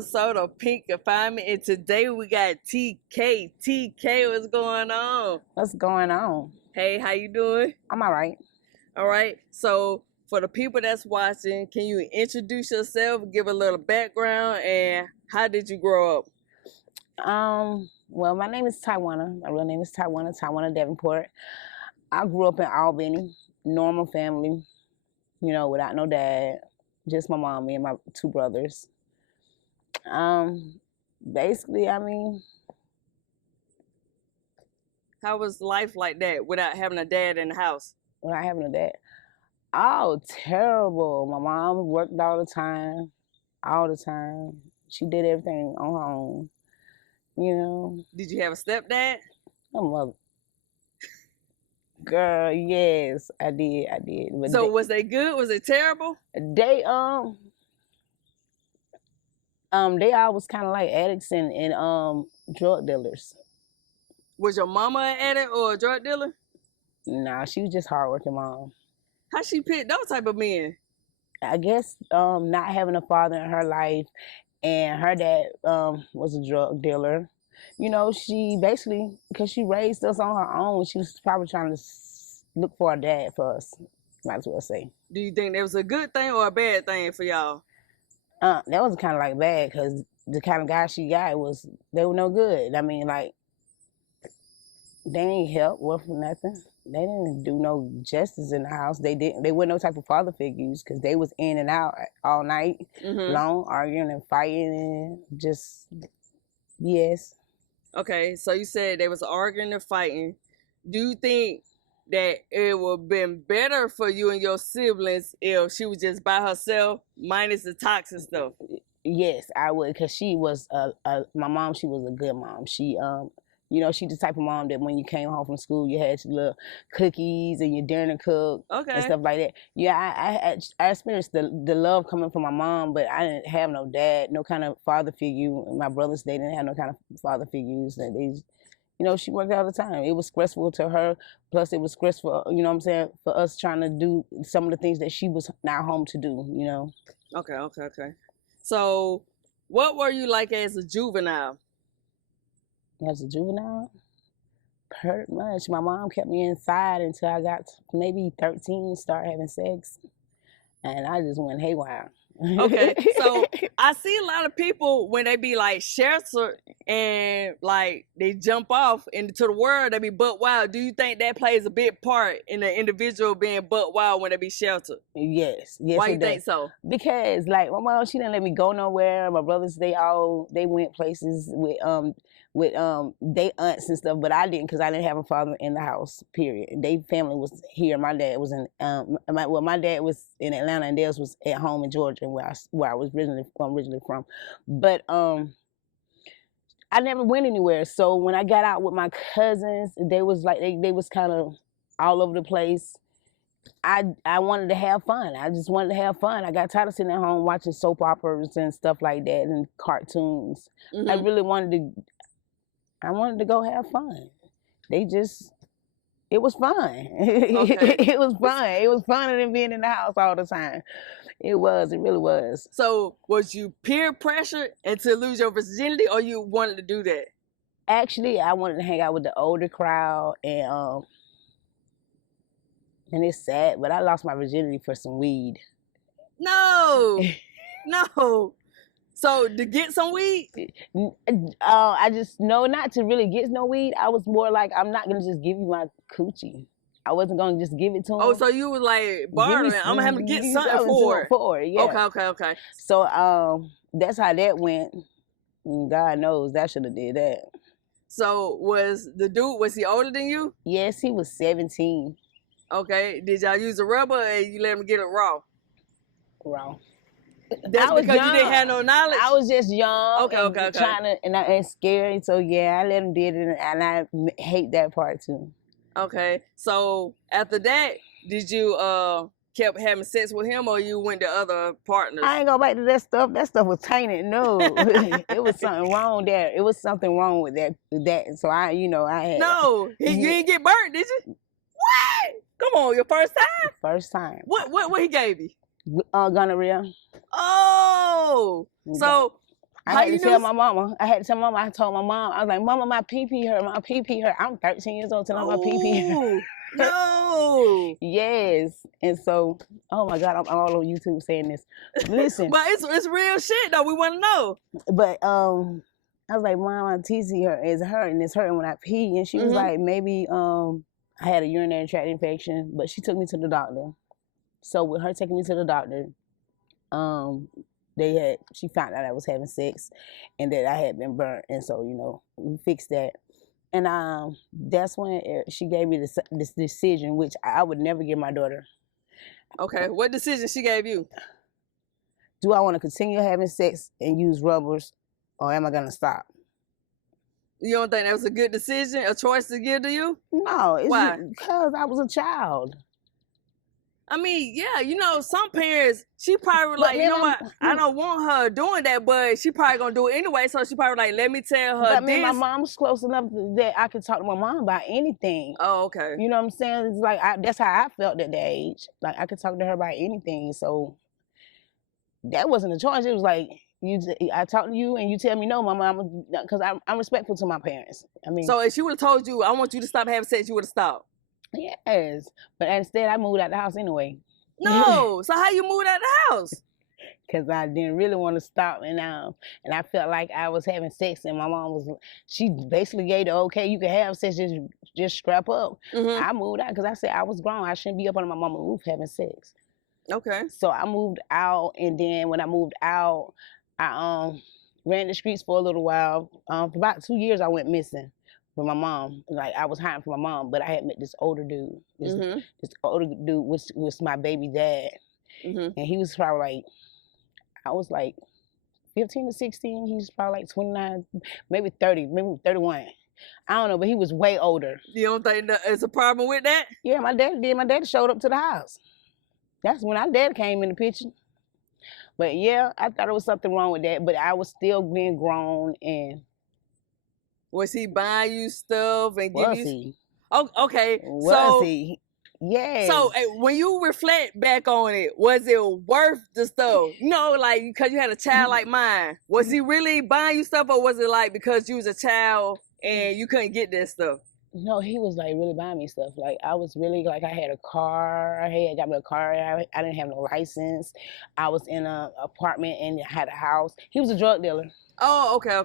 episode of Pink Confinement, and today we got TK. TK, what's going on? What's going on? Hey, how you doing? I'm all right. All right. So for the people that's watching, can you introduce yourself, give a little background, and how did you grow up? Well, my name is Taiwana. My real name is Taiwana Davenport. I grew up in Albany, normal family, without no dad, just my mom, me and my two brothers. Basically, How was life like that without having a dad in the house? without having a dad, oh, terrible. My mom worked all the time. She did everything on her own, Did you have a stepdad? My mother. Girl, yes, I did. But So was they good? Was it terrible? they always kind of like addicts and drug dealers. Was your mama an addict or a drug dealer? Nah, she was just hardworking mom. How she picked those type of men? I guess not having a father in her life, and her dad was a drug dealer. She basically, because she raised us on her own, she was probably trying to look for a dad for us, might as well say. Do you think that was a good thing or a bad thing for y'all? That was kind of like bad, because the kind of guy she got they were no good. They ain't help, work for nothing. They didn't do no justice in the house. They weren't no type of father figures, because they was in and out all night long, arguing and fighting and just BS. Okay, so you said they was arguing and fighting. Do you think that it would have been better for you and your siblings if she was just by herself, minus the toxic stuff? Yes, I would, because she was my mom. She was a good mom. She she the type of mom that when you came home from school, you had your little cookies and your dinner cooked and stuff like that. Yeah, I experienced the love coming from my mom, but I didn't have no dad, no kind of father figure. My brothers, they didn't have no kind of father figures. That she worked all the time. It was stressful to her. Plus, it was stressful, for us trying to do some of the things that she was not home to do. Okay. So, what were you like as a juvenile? As a juvenile, pretty much. My mom kept me inside until I got maybe 13, started having sex, and I just went haywire. Okay, so I see a lot of people when they be like sheltered and like they jump off into the world, they be butt wild. Do you think that plays a big part in the individual being butt wild when they be sheltered? Yes. Why you think so? Because like my mom, she didn't let me go nowhere. My brothers, they went places with they aunts and stuff, but I didn't, because I didn't have a father in the house, period. They family was here. My dad was in my dad was in Atlanta, and theirs was at home in Georgia, where I was originally from. But I never went anywhere. So when I got out with my cousins, they was like they was kind of all over the place. I wanted to have fun. I just wanted to have fun. I got tired of sitting at home watching soap operas and stuff like that and cartoons. I really wanted to go have fun. It was fun. Okay. It was fun. It was funner than being in the house all the time. It really was. So was you peer pressured and to lose your virginity, or you wanted to do that? Actually, I wanted to hang out with the older crowd, and it's sad, but I lost my virginity for some weed. No. So to get some weed? I just not to really get no weed. I was more like, I'm not gonna just give you my coochie. I wasn't gonna just give it to him. Oh, so you was like bartering. I'm gonna have to get something for it. Yeah. Okay. So that's how that went. God knows I should have did that. So was the dude, was he older than you? Yes, he was 17. Okay. Did y'all use a rubber and you let him get it raw? Raw. That's because you didn't have no knowledge? I was just young. Okay. Trying to, and scared. So yeah, I let him did it, and I hate that part too. Okay. So after that, did you kept having sex with him, or you went to other partners? I ain't go back to that stuff. That stuff was tainted. No, it was something wrong there. It was something wrong with that. So I had. No, you didn't get burnt, did you? What? Come on, your first time? First time. What he gave you? Gonorrhea. Oh, so I had to tell my mama. I told my mom. I was like, Mama, my pee-pee hurt. My pee-pee hurt. I'm 13 years old telling my pee-pee hurt. No. Yes. And so, oh my God, I'm all on YouTube saying this. Listen. But it's real shit though. We want to know. But I was like, Mom, my TC is hurting. It's hurting when I pee. And she was like, maybe I had a urinary tract infection. But she took me to the doctor. So with her taking me to the doctor, she found out I was having sex and that I had been burnt. And so, you know, we fixed that. And that's when she gave me this decision, which I would never give my daughter. Okay, what decision she gave you? Do I want to continue having sex and use rubbers, or am I going to stop? You don't think that was a good decision, a choice to give to you? No. Why? Because I was a child. I mean, yeah, you know, some parents, she probably like, you know what, I don't want her doing that, but she probably gonna do it anyway, so she probably like, let me tell her but this. My mom's close enough that I could talk to my mom about anything. Oh, okay. You know what I'm saying? It's like, that's how I felt at that age. Like, I could talk to her about anything, so that wasn't a choice. It was like, I talk to you and you tell me no, my mom, because I'm respectful to my parents. I mean. So if she would have told you, I want you to stop having sex, you would have stopped? Yes, but instead I moved out the house anyway. No, so how you moved out the house? Because I didn't really want to stop, and I felt like I was having sex, and my mom she basically gave the okay, you can have sex, just scrap up. I moved out because I said I was grown, I shouldn't be up under my mama's roof having sex. Okay. So I moved out, and then when I moved out, I ran the streets for a little while. For about 2 years, I went missing with my mom. Like, I was hiding from my mom, but I had met this older dude. This older dude was my baby dad. And he was probably like, I was like 15 to 16. He was probably like 29, maybe 30, maybe 31. I don't know, but he was way older. You don't think there's a problem with that? Yeah, my dad did. My dad showed up to the house. That's when our dad came in the picture. But yeah, I thought there was something wrong with that, but I was still being grown. And was he buying you stuff and giving you? He? Oh, okay. Was he? Yeah. So when you reflect back on it, was it worth the stuff? You know, like, because you had a child like mine. Was he really buying you stuff, or was it like because you was a child and you couldn't get that stuff? No, he was like really buying me stuff. Like, I was really, like, I had a car. He got me a car. I didn't have no license. I was in an apartment and had a house. He was a drug dealer. Oh, okay.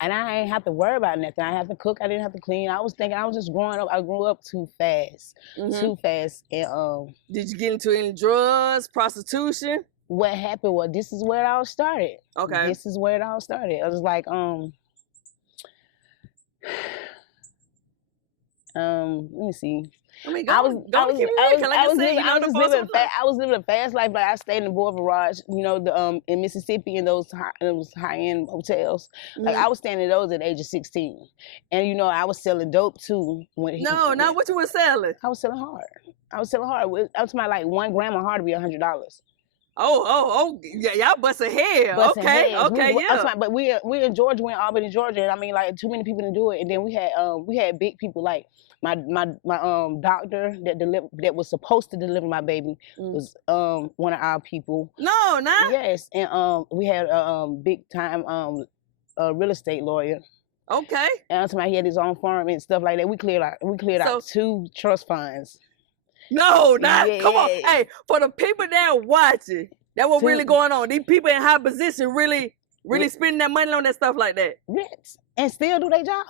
And I ain't have to worry about nothing. I didn't have to cook. I didn't have to clean. I was thinking I was just growing up. I grew up too fast. Too fast. And did you get into any drugs, prostitution? What happened was, this is where it all started. Okay. This is where it all started. I was like, let me see. I mean, I was living a fast life. Like, I stayed in the Boy Garage, you know, in Mississippi, in those high-end hotels. Like, I was staying in those at the age of 16. And, you know, I was selling dope too. Not what you were selling. I was selling hard. I was talking about like 1 gram of hard to be $100. Oh, yeah, y'all busting head. Okay, yeah. But we in Georgia, we in Albany, Georgia, and I mean, like, too many people to do it. And then we had big people, like my doctor that was supposed to deliver my baby was one of our people. No, not. Yes, and we had a big time real estate lawyer. Okay. And somebody, he had his own firm and stuff like that. We cleared out 2 trust funds. No, not. Yeah. Come on. Hey, for the people that are watching, that what really going on. These people in high position really spending that money on that stuff like that. Yes. And still do their job.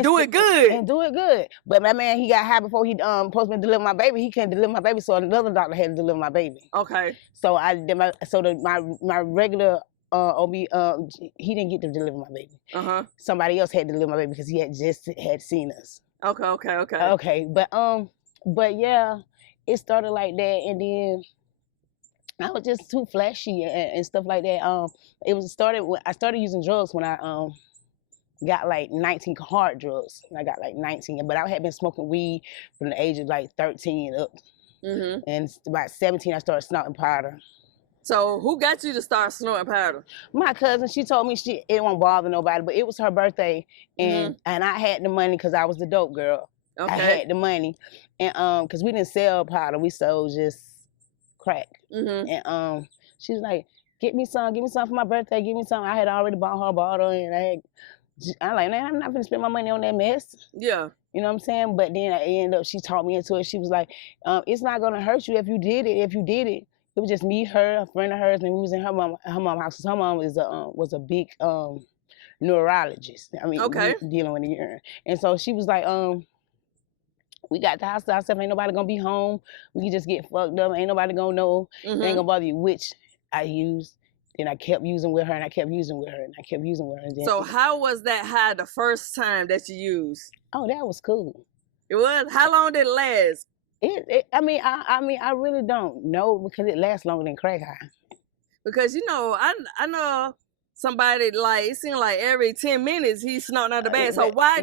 Do it good. But my man, he got high before he supposed to deliver my baby. He couldn't deliver my baby, so another doctor had to deliver my baby. Okay. So my regular OB, he didn't get to deliver my baby. Somebody else had to deliver my baby because he had seen us. Okay. But yeah, it started like that, and then I was just too flashy and stuff like that. I started using drugs when I got like 19 hard drugs. I got like 19, but I had been smoking weed from the age of like 13 up. And about 17, I started snorting powder. So who got you to start snorting powder? My cousin. She told me it won't bother nobody, but it was her birthday, and I had the money because I was the dope girl. Okay. I had the money, and because we didn't sell powder, we sold just crack. And She was like, get me some for my birthday, give me some. I had already bought her a bottle, and I'm like, man, I'm not gonna spend my money on that mess. Yeah. You know what I'm saying? But then I ended up, she talked me into it. She was like, it's not gonna hurt you if you did it. If you did it, it was just me, her, a friend of hers, and we was in her mom house. Her mom was a big neurologist. I mean, Okay. dealing with the urine. And so she was like, we got the house to ourselves. Ain't nobody gonna be home. We can just get fucked up. Ain't nobody gonna know. Mm-hmm. It ain't gonna bother you. Which I used. Then I kept using with her, and I kept using with her, and I kept using with her. And then, so how was that high the first time that you used? Oh, that was cool. It was? How long did it last? I really don't know because it lasts longer than crack high. Because, you know, I know somebody, like, it seemed like every 10 minutes he's snorting out the bag. So why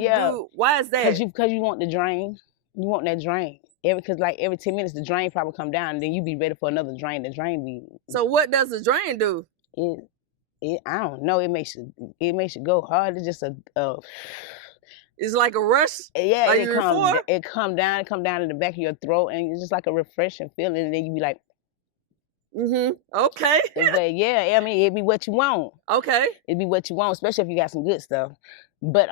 is that? Because you want the drain. You want that drain. Because like every 10 minutes the drain probably come down, and then you be ready for another drain. The drain be. So what does the drain do? I don't know. It makes you go hard. It's just it's like a rush. Yeah, like it come down in the back of your throat, and it's just like a refreshing feeling. And then you be like, okay. But yeah, I mean, it'd be what you want. Okay. It'd be what you want, especially if you got some good stuff. But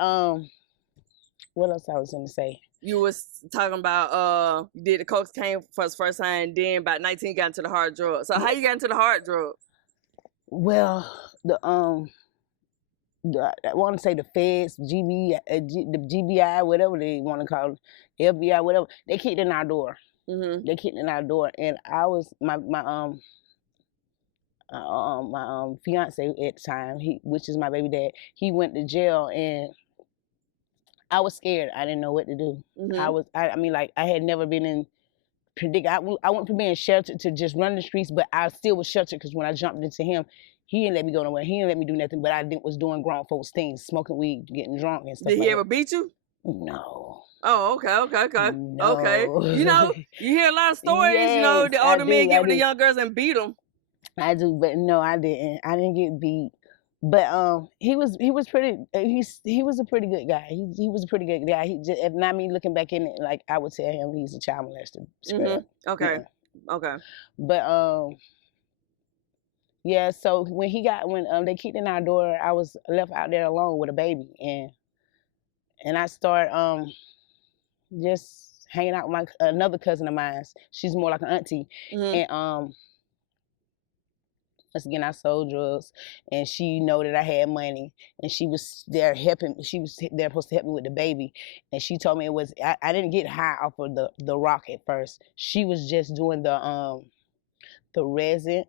what else I was gonna say? You was talking about you did the cocaine for the first time, then about 19 got into the hard drug. So how you got into the hard drug? Well, I want to say the feds, the GBI, whatever they want to call it, FBI, whatever. They kicked in our door. They kicked in our door, and I was my fiance at the time, which is my baby dad. He went to jail, and I was scared. I didn't know what to do. I had never been in predicament. I went from being sheltered to just running the streets, but I still was sheltered because when I jumped into him, he didn't let me go nowhere. He didn't let me do nothing, but I was doing grown folks things, smoking weed, getting drunk and stuff. Did he ever beat you? No. Oh, okay. No. Okay. You know, you hear a lot of stories, yes, you know, the older men get with the young girls and beat them. I do, but no, I didn't. I didn't get beat. But he was pretty. He was a pretty good guy. He was a pretty good guy. He just, if not me looking back in it, like I would tell him he's a child molester. Okay. Yeah. Okay. But yeah. So when they kicked in our door, I was left out there alone with a baby, and I started just hanging out with another cousin of mine. She's more like an auntie, and once again, I sold drugs, and she know that I had money, and she was there helping. She was there supposed to help me with the baby, and she told me it was. I didn't get high off of the rock at first. She was just doing the resin.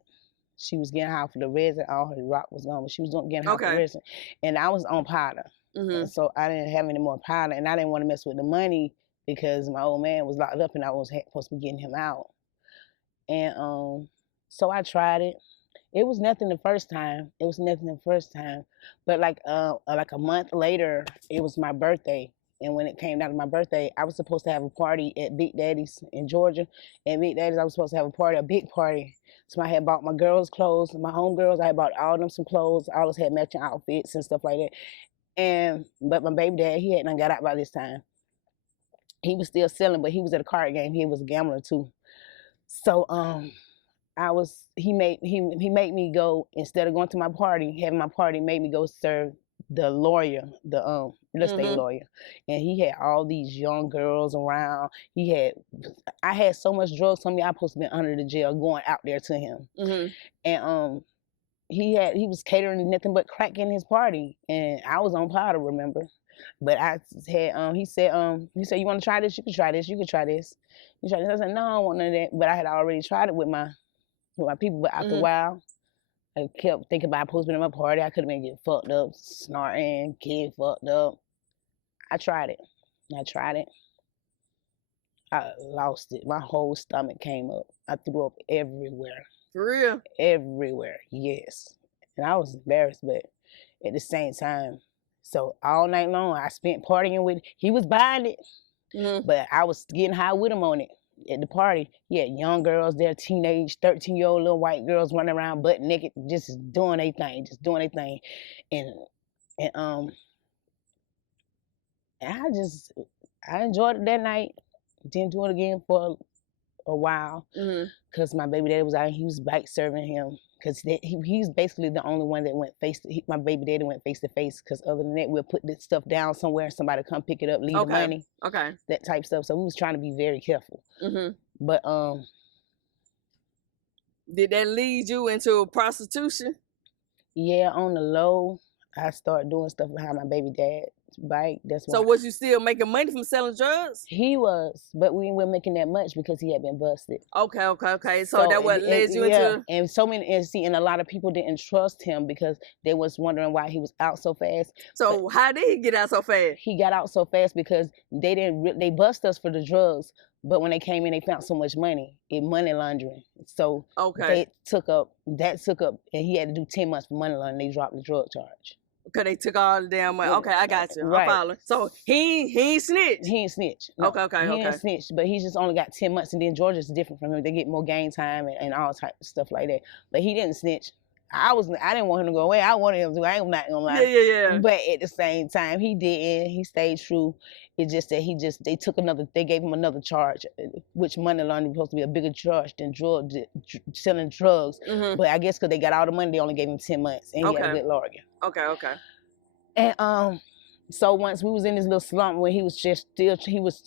She was getting high off of the resin. All her rock was gone, but she was getting high off the resin, and I was on powder. And so I didn't have any more powder, and I didn't want to mess with the money because my old man was locked up, and I was supposed to be getting him out. And so I tried it. It was nothing the first time. But like a month later, it was my birthday. And when it came down to my birthday, I was supposed to have a party at Big Daddy's in Georgia. And Big Daddy's, I was supposed to have a big party. So I had bought my girls' clothes, my homegirls. I had bought all them some clothes. All of us had matching outfits and stuff like that. But my baby dad, he hadn't got out by this time. He was still selling, but he was at a card game. He was a gambler too. So he made me go, instead of going to my party, having my party, made me go serve the lawyer, the real estate lawyer. And he had all these young girls around. I had so much drugs on me, I was supposed to be under the jail going out there to him. And he was catering nothing but crack in his party, and I was on powder, remember? But I had he said you want to try this? You can try this. You can try this. I said no, I don't want none of that. But I had already tried it with my people. But after a while, I kept thinking about posting at my party. I could have been getting fucked up, snorting, getting fucked up. I tried it. I lost it. My whole stomach came up. I threw up everywhere. For real? Everywhere, yes. And I was embarrassed, but at the same time, so all night long, I spent partying with, he was buying it, but I was getting high with him on it. At the party, he had young girls there, teenage, 13-year-old little white girls running around butt naked, just doing their thing. And I enjoyed it that night. Didn't do it again for a while, because my baby daddy was out, he was bike serving him. because he's basically the only one that went my baby daddy went face to face. Because other than that, we'll put this stuff down somewhere, and somebody come pick it up, leave the money, that type stuff. So we was trying to be very careful. But did that lead you into prostitution? Yeah, on the low, I started doing stuff behind my baby dad's bike. That's why. So was you still making money from selling drugs? He was, but we weren't making that much because he had been busted. Okay. So that what led you into? And a lot of people didn't trust him because they was wondering why he was out so fast. So how did he get out so fast? He got out so fast because they bust us for the drugs, but when they came in, they found so much money in money laundering. So that took up, and he had to do 10 months for money laundering. They dropped the drug charge. Because they took all the damn money. Okay, I got you. Right. I'm following. So he ain't snitched? He ain't snitched. No. Okay. He ain't snitched, but he just only got 10 months. And then Georgia's different from him. They get more game time and all type of stuff like that. But he didn't snitch. I didn't want him to go away. I wanted him to. I ain't not gonna lie. Yeah. But at the same time, he didn't. He stayed true. It's just that they gave him another charge, which money laundering was supposed to be a bigger charge than selling drugs. But I guess because they got all the money, they only gave him 10 months, and he had a good lawyer. Okay. And so once we was in this little slump where he was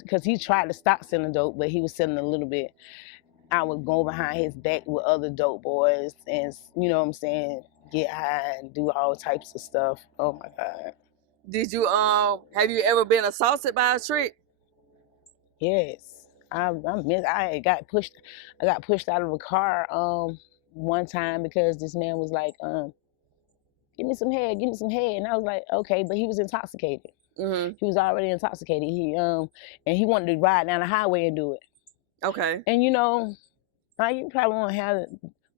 because he tried to stop selling dope, but he was selling a little bit. I would go behind his back with other dope boys and, you know what I'm saying, get high and do all types of stuff. Oh my God. Did you, have you ever been assaulted by a trick? Yes. I got pushed out of a car one time because this man was like, give me some head. And I was like, okay, but he was intoxicated. He was already intoxicated. And he wanted to ride down the highway and do it. Okay. And you probably won't have it,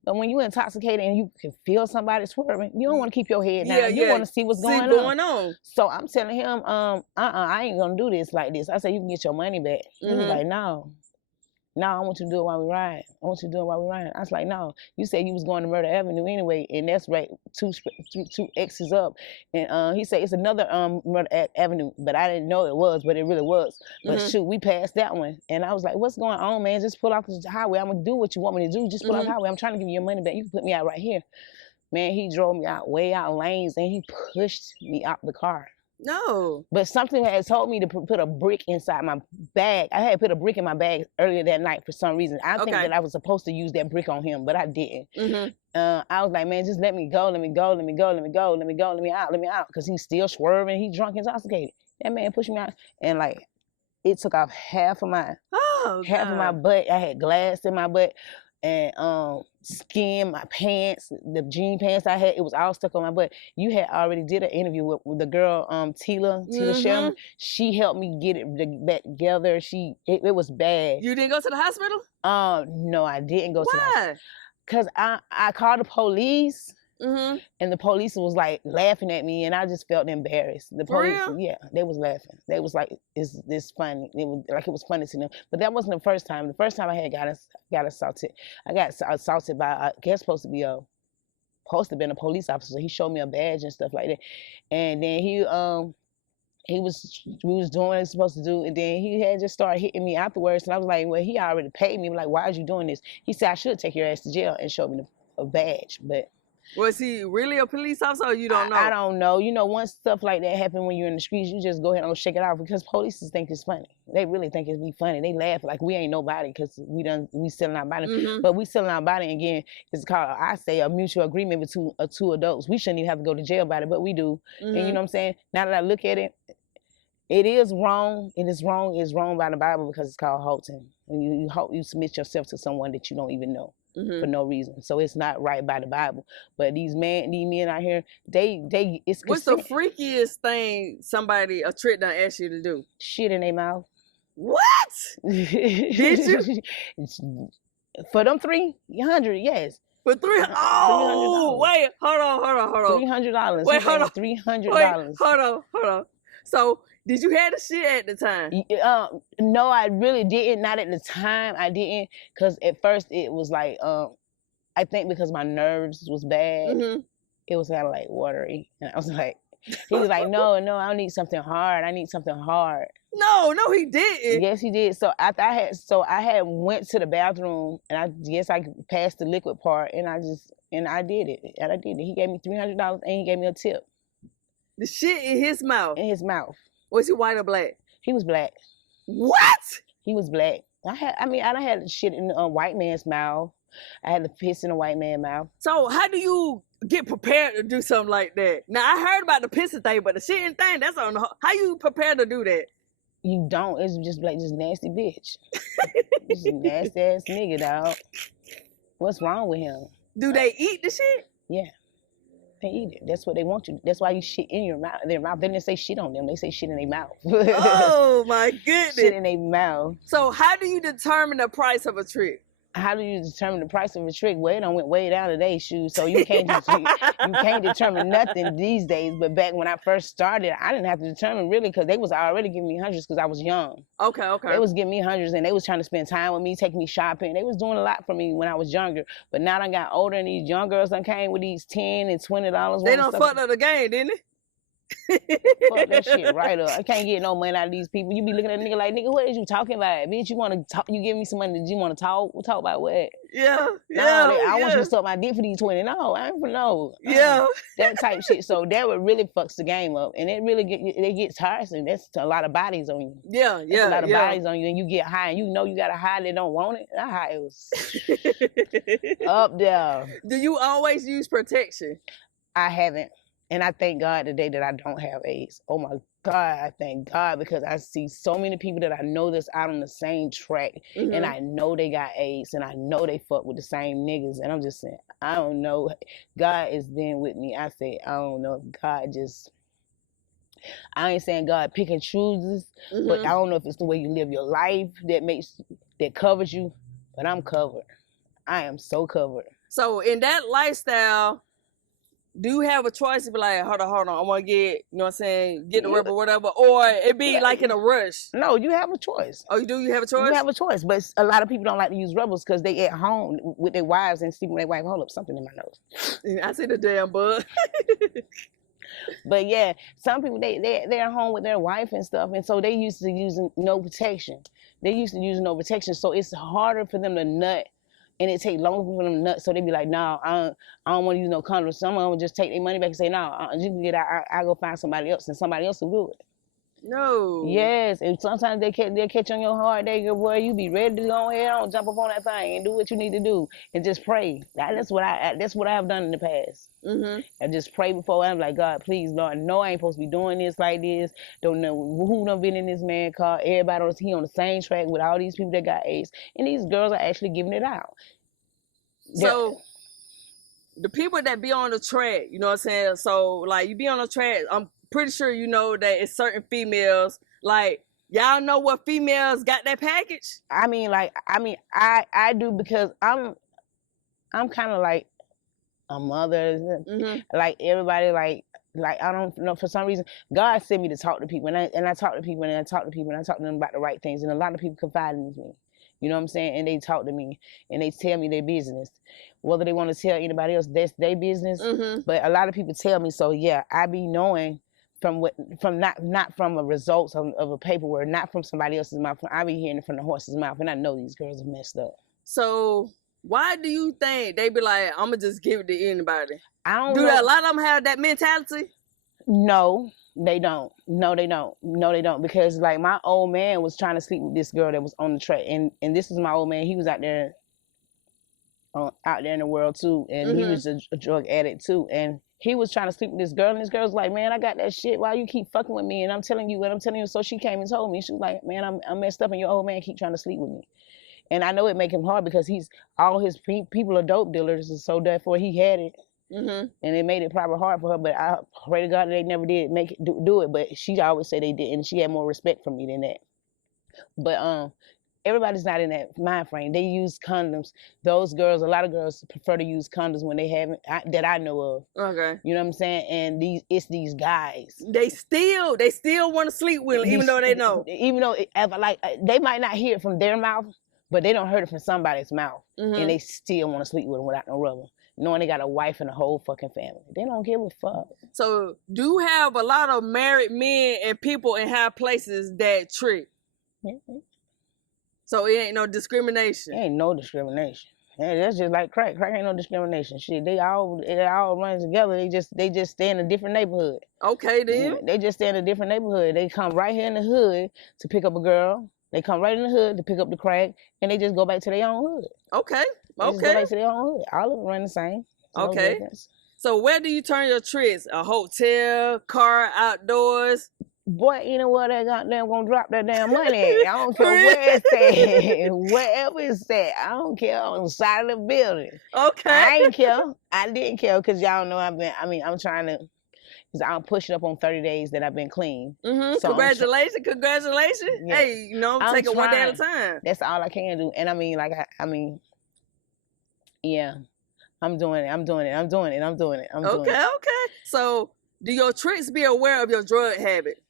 but when you're intoxicated and you can feel somebody swerving, you don't want to keep your head down. You want to see what's going on. So I'm telling him, I ain't gonna do this like this. I said, you can get your money back. He was like, no, I want you to do it while we ride. I was like, no, you said you was going to Murder Avenue anyway, and that's right, two X's up. And he said it's another Murder Avenue, but I didn't know it was, but it really was. But shoot, we passed that one. And I was like, what's going on, man? Just pull off the highway. I'm going to do what you want me to do. Just pull off the highway. I'm trying to give you your money back. You can put me out right here. Man, he drove me out way out lanes, and he pushed me out the car. No. But something had told me to put a brick inside my bag. I had put a brick in my bag earlier that night for some reason. I think that I was supposed to use that brick on him, but I didn't. I was like, man, just let me go, let me out. Because he's still swerving. He's drunk, intoxicated. That man pushed me out, and like, it took off half of my butt. I had glass in my butt. And skin, my pants, the jean pants I had, it was all stuck on my butt. You had already did an interview with the girl, Tila Sherman. She helped me get it back together. It was bad. You didn't go to the hospital? No, I didn't go to the hospital. Why? Because I called the police. And the police was like laughing at me, and I just felt embarrassed. The police, they was laughing. They was like, "Is this funny?" It was funny to them. But that wasn't the first time. The first time I had got assaulted, I got assaulted by I guess supposed to have been a police officer. He showed me a badge and stuff like that, and then we was doing what he was supposed to do, and then he had just started hitting me afterwards, and I was like, well, he already paid me. I'm like, why are you doing this? He said I should take your ass to jail and show me a badge, but. Was he really a police officer, or you don't know? I don't know. Once stuff like that happen when you're in the streets, you just go ahead and shake it off because police think it's funny. They really think it's be funny. They laugh like we ain't nobody because we selling our body. But we selling our body, and again, it's called, I say, a mutual agreement between two adults. We shouldn't even have to go to jail about it, but we do. And you know what I'm saying? Now that I look at it, it is wrong. It is wrong. It's wrong by the Bible because it's called halting. And you submit yourself to someone that you don't even know. For no reason. So it's not right by the Bible. But these men out here, it's what's the freakiest thing a trick done asked you to do? Shit in their mouth. What? Did you? For them 300, yes. For $300? Wait, hold on. $300. Wait, hold on. $300. Wait, hold on. So, did you have the shit at the time? No, I really didn't. Not at the time. I didn't, because at first it was like, I think because my nerves was bad, it was kind of like watery, and I was like, he was like, no, I need something hard. No, he didn't. Yes, he did. So after I had went to the bathroom, and I guess I passed the liquid part, and I did it. And I did it. He gave me $300, and he gave me a tip. The shit in his mouth. In his mouth. Was he white or black? He was black. What? He was black. I done had shit in a white man's mouth. I had the piss in a white man's mouth. So how do you get prepared to do something like that? Now I heard about the pissing thing, but the shitting thing, that's on the. How you prepare to do that? You don't. It's just like this nasty bitch. This nasty ass nigga, dog. What's wrong with him? Do they eat the shit? Yeah. They eat it. That's what they want you. That's why you shit in your mouth. Their mouth. They didn't say shit on them. They say shit in their mouth. Oh my goodness. Shit in their mouth. So how do you determine the price of a trick? How do you determine the price of a trick? Well, it done went way down today's shoes, so you can't you can't determine nothing these days. But back when I first started, I didn't have to determine really because they was already giving me hundreds because I was young. Okay. They was giving me hundreds and they was trying to spend time with me, taking me shopping. They was doing a lot for me when I was younger. But now I got older and these young girls done came with these $10 and $20. They done fucked up the game, didn't they? Fuck that shit right up. I can't get no money out of these people. You be looking at a nigga like, nigga, what is you talking about? Bitch, you want to talk? You give me some money? Did you want to talk? We'll talk about what? Yeah. I want you to suck my dick for these 20. No, I ain't for no. Yeah. That type shit. So that would really fucks the game up, and it gets tiresome. That's a lot of bodies on you. Yeah. That's a lot of bodies on you, and you get high, and you know you got a high that don't want it. That high was up there. Do you always use protection? I haven't. And I thank God today that I don't have AIDS. Oh my God, I thank God because I see so many people that I know that's out on the same track and I know they got AIDS and I know they fuck with the same niggas. And I'm just saying, I don't know. God is then with me. I say, I don't know if God just, I ain't saying God pick and chooses, but I don't know if it's the way you live your life that covers you, but I'm covered. I am so covered. So in that lifestyle, do you have a choice to be like, hold on, I want to get, you know what I'm saying, get the rubber, whatever, or it be like in a rush? No, you have a choice. Oh, you do? You have a choice? You have a choice, but a lot of people don't like to use rubbers because they at home with their wives and sleeping with their wife. Hold up, something in my nose. I see the damn bug. But yeah, some people, they're home with their wife and stuff, and so they used to using no protection. So it's harder for them to nut. And it take longer for them to nut, so they be like, "No, I don't want to use no condoms." Some of them just take their money back and say, "No, you can get out. I'll go find somebody else, and somebody else will do it." No. Yes, and sometimes they'll catch on your hard day, girl, boy. You be ready to go ahead on, jump up on that thing and do what you need to do, and just pray. That's what I have done in the past. I just pray before. I'm like, God, please, Lord, no, I ain't supposed to be doing this like this. Don't know who done been in this man car. Everybody on the same track with all these people that got AIDS, and these girls are actually giving it out. So the people that be on the track, you know what I'm saying? So like you be on the track, I'm pretty sure you know that it's certain females. Like y'all know what females got that package? I do because I'm kind of like a mother. Like everybody, like I don't know, for some reason God sent me to talk to people, and I talk to people and I talk to people and I talk to them about the right things, and a lot of people confide in me. You know what I'm saying? And they talk to me and they tell me their business. Whether they want to tell anybody else, that's their business. But a lot of people tell me, so yeah, I be knowing from not from a results of a paperwork, not from somebody else's mouth. I be hearing it from the horse's mouth, and I know these girls are messed up. So why do you think they be like, I'm gonna just give it to anybody? I don't know. Do a lot of them have that mentality? No, they don't. No, they don't. Because like my old man was trying to sleep with this girl that was on the track, and this is my old man. He was out there in the world too, and he was a drug addict too, and he was trying to sleep with this girl, and this girl's like, man, I got that shit. Why you keep fucking with me? And I'm telling you what I'm telling you. So she came and told me. She was like, man, I'm messed up, and your old man keep trying to sleep with me. And I know it make him hard because all his people are dope dealers, and so therefore he had it. And it made it probably hard for her, but I pray to God that they never did make it do it. But she always said they did, and she had more respect for me than that. But everybody's not in that mind frame. They use condoms. Those girls, a lot of girls prefer to use condoms when they haven't, that I know of. Okay. You know what I'm saying? And it's these guys. They still want to sleep with them, even though they know. Even though they might not hear it from their mouth, but they don't heard it from somebody's mouth, and they still want to sleep with them without no rubber. knowing they got a wife and a whole fucking family. They don't give a fuck. So, do you have a lot of married men and people in high places that trick? Mm-hmm. So, it ain't no discrimination? It ain't no discrimination. Yeah, that's just like crack. Crack ain't no discrimination. Shit, it all run together. They just stay in a different neighborhood. Okay, then. Yeah, they just stay in a different neighborhood. They come right here in the hood to pick up a girl. They come right in the hood to pick up the crack, and they just go back to their own hood. Okay. They just go back to their own hood. All of them run the same. There's okay. No difference. So where do you turn your tricks? A hotel, car, outdoors? Boy, you know what? They goddamn gonna drop that damn money at. I don't care where it's at. Wherever it's at. I don't care. On the side of the building. Okay. I ain't care. I didn't care because y'all know I'm trying to, because I'm pushing up on 30 days that I've been clean. Mm-hmm. So congratulations. Yeah. Hey, I'm taking it one day at a time. That's all I can do. And yeah. I'm doing it. Okay. So, do your tricks be aware of your drug habit?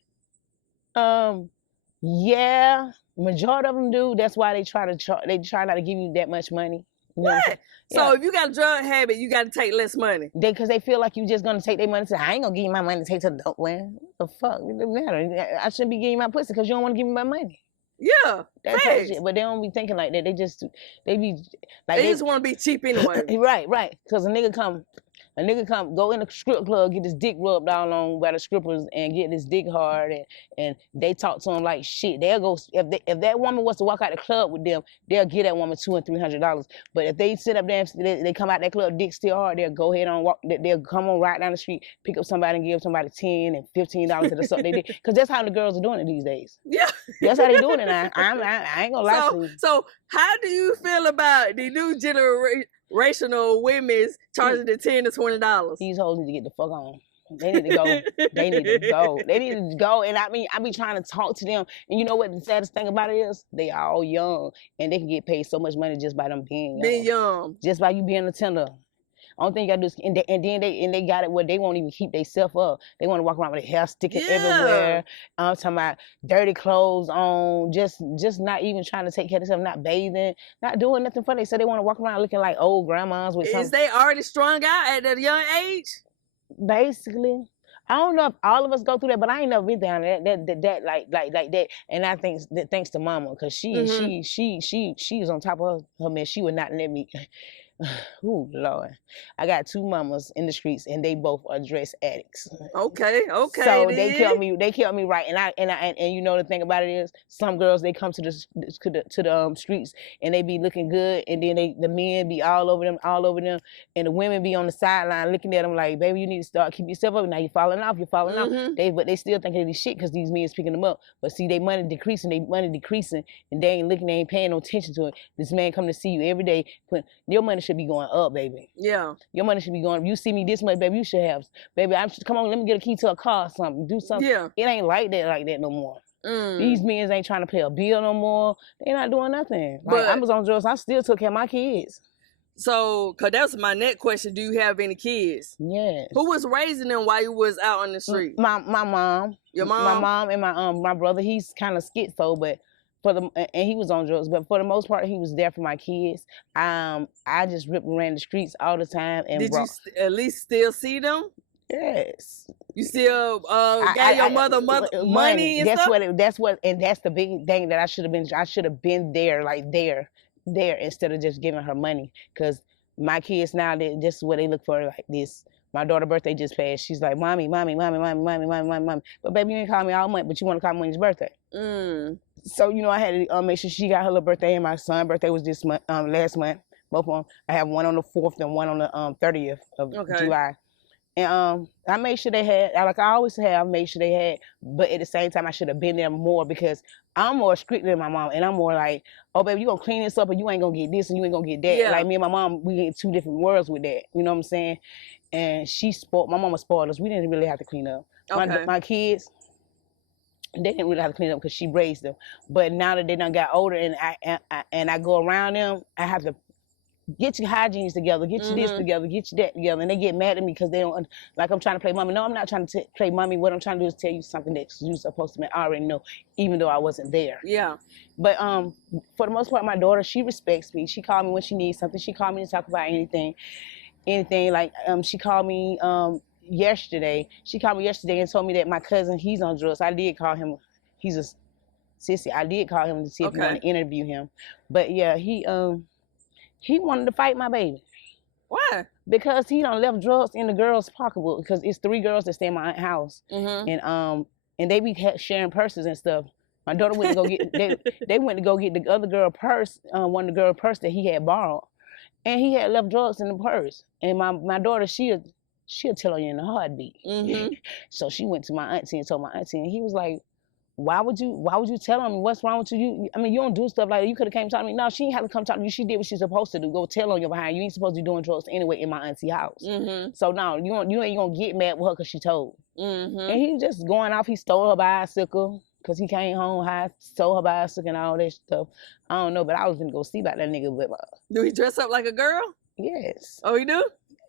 Yeah, majority of them do. That's why they try not to give you that much money. You know what? So if you got a drug habit, you got to take less money. Because they feel like you just gonna take their money. Say, I ain't gonna give you my money to take to the dope man. What the fuck? It doesn't matter. I shouldn't be giving you my pussy because you don't want to give me my money. Yeah, that's shit. But they don't be thinking like that. They just want to be cheap anyway. Right. Because a nigga go in the strip club, get his dick rubbed all on by the strippers and get his dick hard, and they talk to him like shit. They'll go, if that woman was to walk out the club with them, they'll give that woman $200 and $300. But if they sit up there and they come out that club, dick still hard, they'll go ahead and walk. They'll come on right down the street, pick up somebody and give somebody $10 and $15 to the stuff they did. Because that's how the girls are doing it these days. Yeah, that's how they doing it now. I ain't gonna lie to you. So how do you feel about the new generational women's charging the $10 to $20? These hoes need to get the fuck on. They need to go. They need to go. And I be trying to talk to them. And you know what the saddest thing about it is? They are all young. And they can get paid so much money just by them being young. Just by you being a tender. Only thing you gotta do is, and then they got it where they won't even keep themselves up. They want to walk around with their hair sticking everywhere. I'm talking about dirty clothes on, just not even trying to take care of themselves, not bathing, not doing nothing for themselves. So they want to walk around looking like old grandmas with something. Is they already strung out at a young age? Basically. I don't know if all of us go through that, but I ain't never been down that like that. And I think that thanks to Mama, because she was on top of her mess. She would not let me. Oh Lord, I got two mamas in the streets, and they both are dress addicts. Okay. So then. they kept me right, and you know the thing about it is, some girls they come to the streets and they be looking good, and then the men be all over them, and the women be on the sideline looking at them like, baby, you need to start keep yourself up. Now you're falling off. But they still thinking this shit because these men is picking them up. But see, they money decreasing, and they ain't looking, they ain't paying no attention to it. This man come to see you every day, your money should be going up, baby. Yeah. Your money should be going up. You see me this much, baby, you should have. Baby, come on, let me get a key to a car or something. Do something. Yeah. It ain't like that no more. These men ain't trying to pay a bill no more. They not doing nothing. Like, I was on drugs. I still took care of my kids. So, because that's my next question. Do you have any kids? Yes. Who was raising them while you was out on the street? My mom. Your mom? My mom and my brother. He's kind of schizo, but and he was on drugs, but for the most part, he was there for my kids. I just ripped and ran the streets all the time. And did you at least still see them? Yes. You still gave your mother money and stuff? And that's the big thing that I should have been there, like there, instead of just giving her money. Because my kids now, this is what they look for, like this. My daughter's birthday just passed. She's like, mommy. But baby, you ain't call me all month, but you want to call me when it's birthday. So, I had to make sure she got her little birthday, and my son's birthday was this month, last month. Both of them. I have one on the 4th and one on the 30th of July. And I made sure they had, like I always have, made sure they had, but at the same time, I should have been there more because I'm more strict than my mom, and I'm more like, oh, baby, you gonna clean this up, and you ain't gonna get this, and you ain't gonna get that. Yeah. Like me and my mom, we in two different worlds with that. You know what I'm saying? And my mama spoiled us. We didn't really have to clean up. Okay. My kids, they didn't really have to clean up because she raised them. But now that they done got older and I go around them, I have to get your hygienes together, get you this together, get you that together. And they get mad at me because they don't, like I'm trying to play mommy. No, I'm not trying to play mommy. What I'm trying to do is tell you something that you're supposed to already know, even though I wasn't there. Yeah. But for the most part, my daughter, she respects me. She called me when she needs something. She called me to talk about anything. anything. Like she called me yesterday. She called me yesterday and told me that my cousin, he's on drugs. I did call him. He's a sissy. I did call him to see if he wanted to interview him. But yeah, he wanted to fight my baby. Why? Because he done left drugs in the girls' pocketbook. Because it's 3 girls that stay in my aunt's house, and they be sharing purses and stuff. My daughter went to go get they went to go get the other girl purse, one of the girl purse that he had borrowed, and he had left drugs in the purse. And my daughter, she'll tell on you in a heartbeat. So she went to my auntie and told my auntie, and he was like, why would you tell him what's wrong with you? I mean, you don't do stuff like that. You could have came talk to me. No, she ain't have to come talk to you. She did what she's supposed to do. Go tell on your behind. You ain't supposed to be doing drugs anyway in my auntie house. So no, you ain't gonna get mad with her because she told. And he just going off. He stole her bicycle because he came home high, stole her bicycle and all that stuff. I don't know, but I was gonna go see about that nigga. But do he dress up like a girl? Yes. Oh, he do?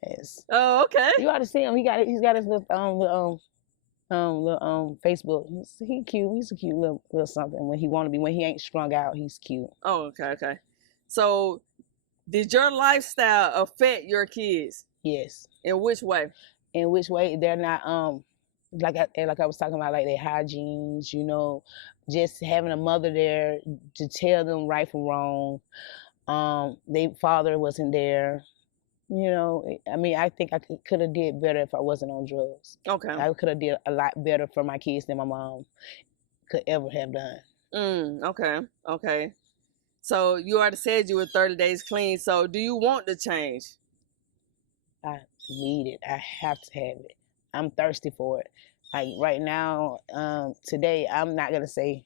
Yes. Oh, okay. You ought to see him. He's got his little Facebook. He cute. He's a cute little something when he want to be. When he ain't strung out, he's cute. Oh, okay. So, did your lifestyle affect your kids? Yes. In which way? In which way? They're not like I was talking about, like their hygienes. You know, just having a mother there to tell them right from wrong. Their father wasn't there. You know, I mean, I think I could have did better if I wasn't on drugs. Okay. I could have did a lot better for my kids than my mom could ever have done. Okay. So you already said you were 30 days clean. So do you want to change? I need it. I have to have it. I'm thirsty for it. Like right now, today, I'm not gonna say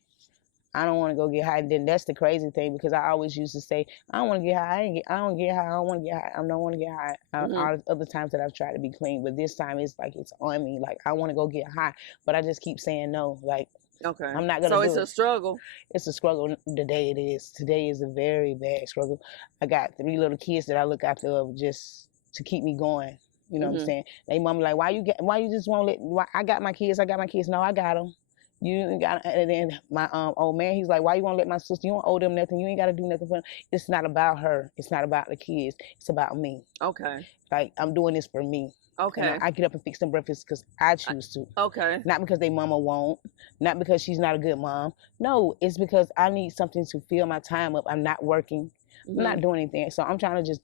I don't want to go get high. Then that's the crazy thing, because I always used to say, I don't want to get high. I don't get high. I don't want to get high. I don't want to get high. All the other times that I've tried to be clean, but this time it's like it's on me. Like I want to go get high, but I just keep saying no. Like, okay, I'm not gonna. So it's a struggle. It's a struggle. The day it is. Today is a very bad struggle. I got 3 little kids that I look after just to keep me going. You know what I'm saying? They mama like, why you just won't let? I got my kids. No, I got them. You got, and then my old man, he's like, why you won't let my sister? You don't owe them nothing. You ain't got to do nothing for them. It's not about her. It's not about the kids. It's about me. Okay. Like, I'm doing this for me. Okay. And I get up and fix them breakfast because I choose to. Okay. Not because they mama won't. Not because she's not a good mom. No, it's because I need something to fill my time up. I'm not working. I'm not doing anything. So I'm trying to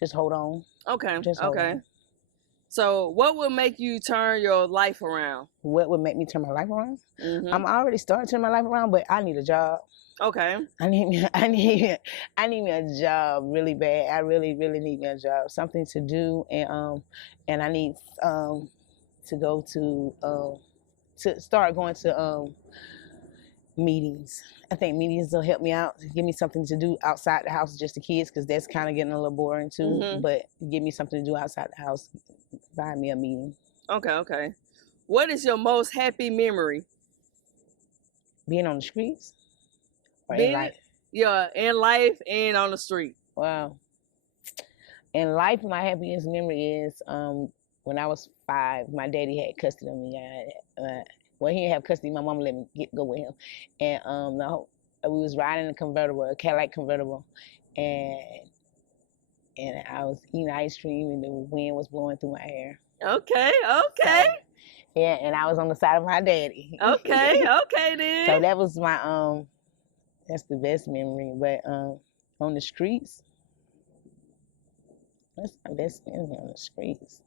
just hold on. Okay. Just hold on. So what would make you turn your life around? What would make me turn my life around? I'm already starting to turn my life around, but I need a job. Okay. I need me a job really bad. I really need me a job, something to do, and I need to go to start going to meetings. I think meetings will help me out, give me something to do outside the house, just the kids, because that's kind of getting a little boring too. But give me something to do outside the house, buy me a meeting. Okay. What is your most happy memory? Being on the streets or in life? Yeah, in life and on the street. Wow. In life, my happiest memory is when I was 5, my daddy had custody of me. Well, he didn't have custody. My mama let me go with him. And we was riding a convertible, a Cadillac convertible. And I was eating ice cream and the wind was blowing through my hair. Okay. So, yeah, and I was on the side of my daddy. Okay then. So that was my, that's the best memory. But on the streets, that's my best memory on the streets.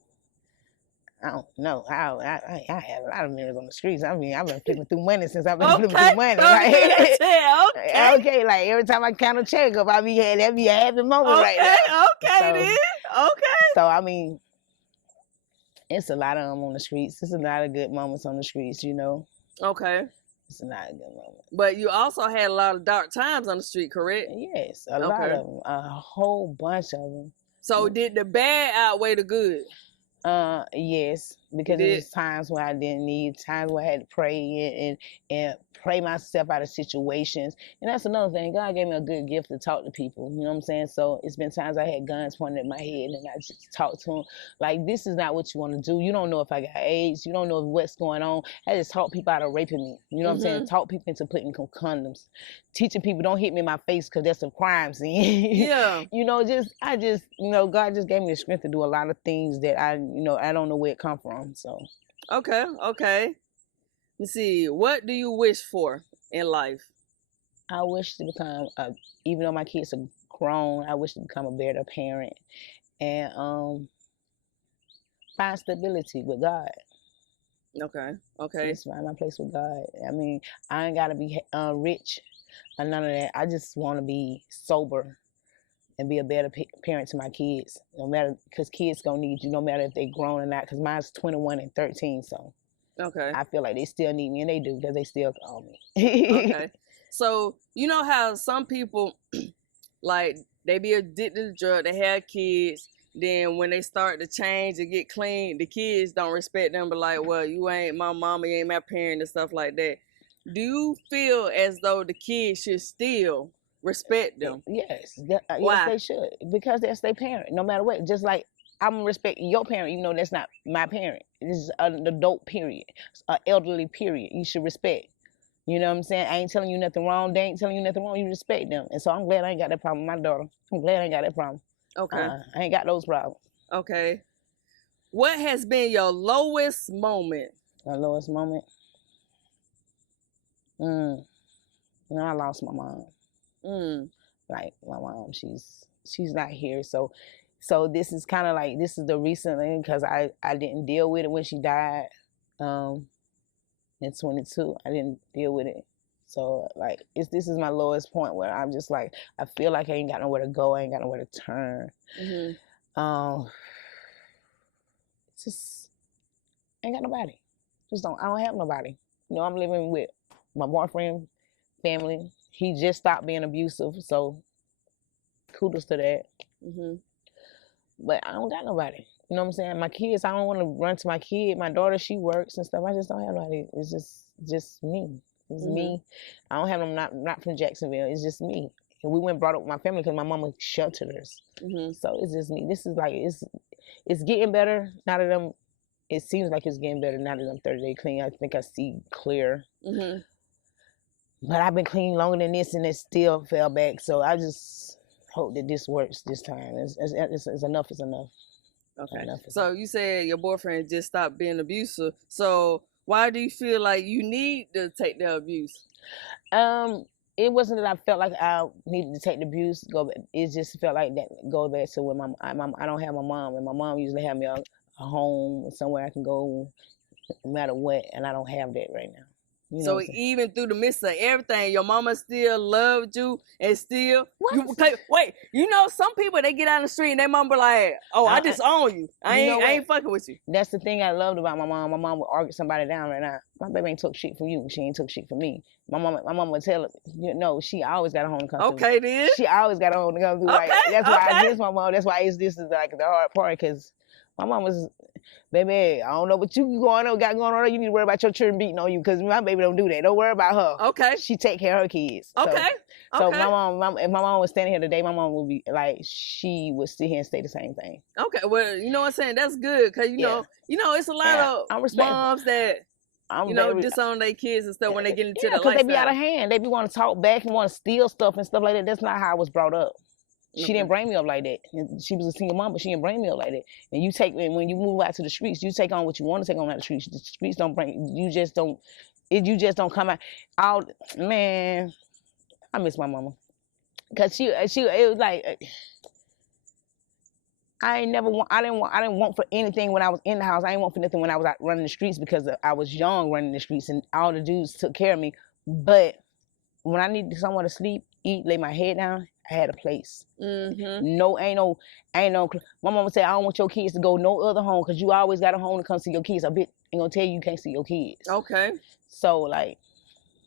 I don't know. I had a lot of memories on the streets. I mean, I've been flipping through money since I've been flipping through money. Okay. Like every time I count a check up, that'd be a happy moment right now. Okay. So I mean, it's a lot of them on the streets. It's a lot of good moments on the streets, you know. Okay. It's a lot of good moments. But you also had a lot of dark times on the street, correct? Yes, a lot of them. A whole bunch of them. So did the bad outweigh the good? Yes, because there's times when I didn't need, times where I had to pray and pray myself out of situations. And that's another thing. God gave me a good gift to talk to people. You know what I'm saying? So it's been times I had guns pointed at my head and I just talked to them. Like, this is not what you want to do. You don't know if I got AIDS. You don't know what's going on. I just talk people out of raping me. You know what I'm saying? Talk people into putting condoms. Teaching people don't hit me in my face because that's a crime scene. Yeah. You know, God just gave me the strength to do a lot of things that I don't know where it come from. So. Okay. Let's see. What do you wish for in life? I wish to become, even though my kids are grown, I wish to become a better parent and find stability with God. Okay. Just find my place with God. I mean, I ain't gotta be rich or none of that. I just want to be sober and be a better parent to my kids. No matter, because kids gonna need you, no matter if they grown or not. Because mine's 21 and 13, so. Okay. I feel like they still need me, and they do, because they still call me. Okay. So, you know how some people, like, they be addicted to drugs, they have kids, then when they start to change and get clean, the kids don't respect them, but like, well, you ain't my mama, you ain't my parent, and stuff like that. Do you feel as though the kids should still respect them? Yes. Why? Yes, they should, because that's their parent, no matter what. Just like I'm gonna respect your parent, even though that's not my parent. This is an adult, period. An elderly, period. You should respect. You know what I'm saying? I ain't telling you nothing wrong. They ain't telling you nothing wrong. You respect them. And so I'm glad I ain't got that problem with my daughter. I'm glad I ain't got that problem. Okay. I ain't got those problems. Okay. What has been your lowest moment? My lowest moment? I lost my mom. Like, my mom, she's not here. So this is kind of like, this is the recent thing, because I didn't deal with it when she died in 22. I didn't deal with it. So, like, this is my lowest point, where I'm just like, I feel like I ain't got nowhere to go. I ain't got nowhere to turn. Just ain't got nobody. I don't have nobody. You know, I'm living with my boyfriend, family. He just stopped being abusive, so kudos to that. But I don't got nobody. You know what I'm saying? My kids, I don't want to run to my kid. My daughter, she works and stuff. I just don't have nobody. It's just me. It's me. I don't have them, not from Jacksonville. It's just me. And we went brought up with my family because my mama sheltered us. So it's just me. This is like, it's getting better now that it seems like it's getting better now that I'm 30 days clean. I think I see clear. But I've been clean longer than this, and it still fell back. So I just hope that this works this time. It's enough is enough. Okay. So you said your boyfriend just stopped being abusive. So why do you feel like you need to take the abuse? It wasn't that I felt like I needed to take the abuse. It just felt like that. Go back to when I don't have my mom, and my mom usually have me a home, somewhere I can go, no matter what, and I don't have that right now. You know, so even through the midst of everything, your mama still loved you and still... Wait, you know, some people, they get out in the street and their mama be like, oh, I just own you. I ain't fucking with you. That's the thing I loved about my mom. My mom would argue somebody down right now. My baby ain't took shit from you. She ain't took shit from me. My mama would tell her, she always got a home to come through. Okay, then. She always got a home to come through. Okay, that's why I miss my mom. That's why this is like the hard part, because my mom was... Baby, I don't know what you got going on. You need to worry about your children beating on you, because my baby don't do that. Don't worry about her. Okay. She take care of her kids. Okay. So my mom, if my mom was standing here today, my mom would be like, she would sit here and say the same thing. Okay. Well, you know what I'm saying? That's good, because you know, it's a lot of moms that disown their kids and stuff when they get into the lifestyle. Because they be out of hand. They be want to talk back and want to steal stuff and stuff like that. That's not how I was brought up. She didn't bring me up like that. She was a single mom, but she didn't bring me up like that. And when you move out to the streets, you take on what you want to take on out the streets. The streets don't bring you. Just don't come out. Man, I miss my mama, because it was like, I didn't want for anything when I was in the house. I didn't want for nothing when I was out running the streets, because I was young running the streets, and all the dudes took care of me. But when I needed somewhere to sleep, eat, lay my head down, I had a place. No, ain't no. My mama said, I don't want your kids to go no other home, because you always got a home to come see your kids. I ain't gonna tell you can't see your kids. Okay. So, like,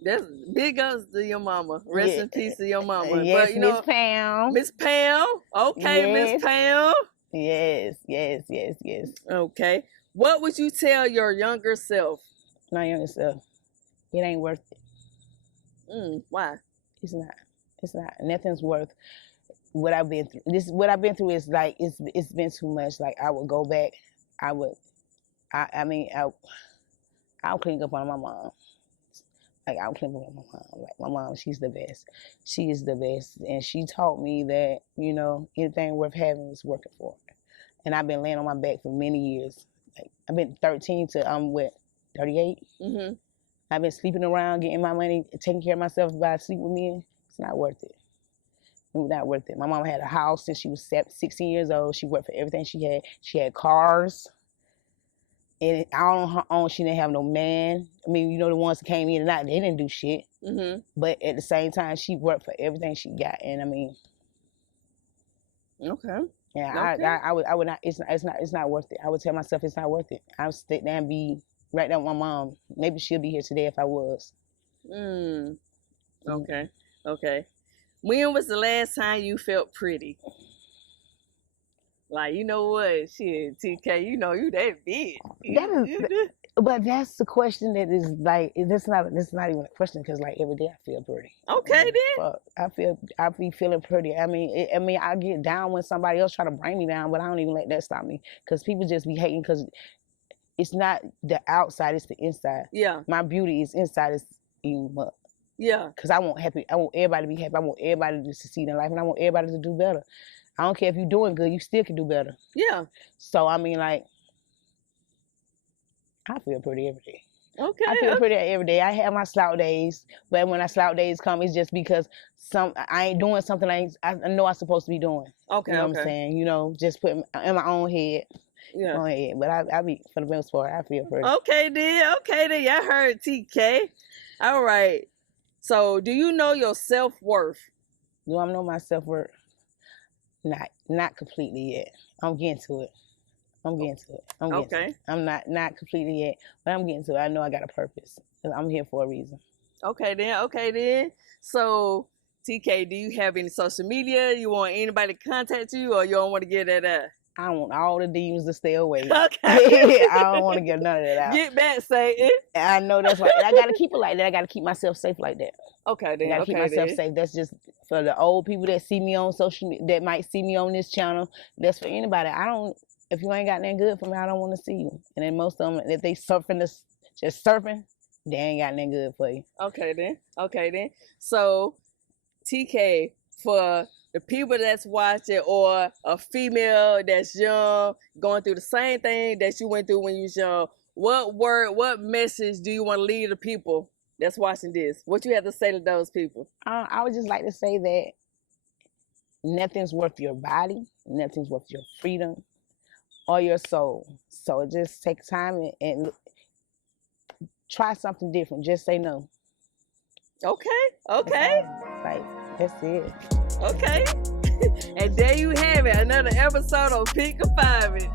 that's big ups to your mama. Rest in peace to your mama. Yes, Miss Pam. Miss Pam. Okay, yes. Miss Pam. Yes. Okay. What would you tell your younger self? My younger self, it ain't worth it. Why? It's not. It's not. Nothing's worth what I've been through. What I've been through is like it's been too much. Like I would go back. I'll clean up on my mom. Like I'll clean up on my mom. Like my mom, she's the best. She is the best, and she taught me that anything worth having is working for it. And I've been laying on my back for many years. Like I've been 13 to 38. Mm-hmm. I've been sleeping around, getting my money, taking care of myself by sleeping with men. It's not worth it. It's not worth it. My mom had a house since she was 16 years old. She worked for everything she had. She had cars. And all on her own, she didn't have no man. I mean, the ones that came in and out, they didn't do shit. Mm-hmm. But at the same time, she worked for everything she got. And I mean, okay. Yeah, Okay. I would not. It's not worth it. I would tell myself it's not worth it. I would sit there and be right there with my mom. Maybe she'll be here today if I was. Okay. Okay. When was the last time you felt pretty? Like, you know what? Shit, TK, you that bitch. But that's the question that is like, that's not even a question because like every day I feel pretty. Okay then. I be feeling pretty. I mean, I get down when somebody else try to bring me down, but I don't even let that stop me because people just be hating because it's not the outside, it's the inside. Yeah. My beauty is inside, is even up. Yeah. Because I want everybody to be happy. I want everybody to succeed in life, and I want everybody to do better. I don't care if you're doing good, you still can do better. Yeah. So I mean, like, I feel pretty every day. Okay. I feel pretty every day. I have my slouch days, but when my slouch days come, it's just because I ain't doing something I know I'm supposed to be doing. Okay. You know what I'm saying? Just put in my own head. Yeah. My own head. But I be, for the most part, I feel pretty. Okay then. Y'all heard TK. All right. So, do you know your self-worth? Do I know my self-worth? Not completely yet. I'm getting to it. I'm not completely yet, but I'm getting to it. I know I got a purpose. I'm here for a reason. Okay then. So, TK, do you have any social media? You want anybody to contact you, or you don't want to get that out? I want all the demons to stay away. Okay. I don't want to get none of that out. Get back, Satan. I know that's right. And I got to keep it like that. I got to keep myself safe like that. Okay, then. I got to keep myself safe. That's just for the old people that see me on social media, that might see me on this channel. That's for anybody. If you ain't got nothing good for me, I don't want to see you. And then most of them, if they just surfing, they ain't got nothing good for you. Okay, then. So, TK, for the people that's watching, or a female that's young, going through the same thing that you went through when you was young, what message do you want to leave the people that's watching this? What you have to say to those people? I would just like to say that nothing's worth your body, nothing's worth your freedom or your soul. So just take time and try something different. Just say no. Okay. That's it. Okay. And there you have it, another episode of Confinement.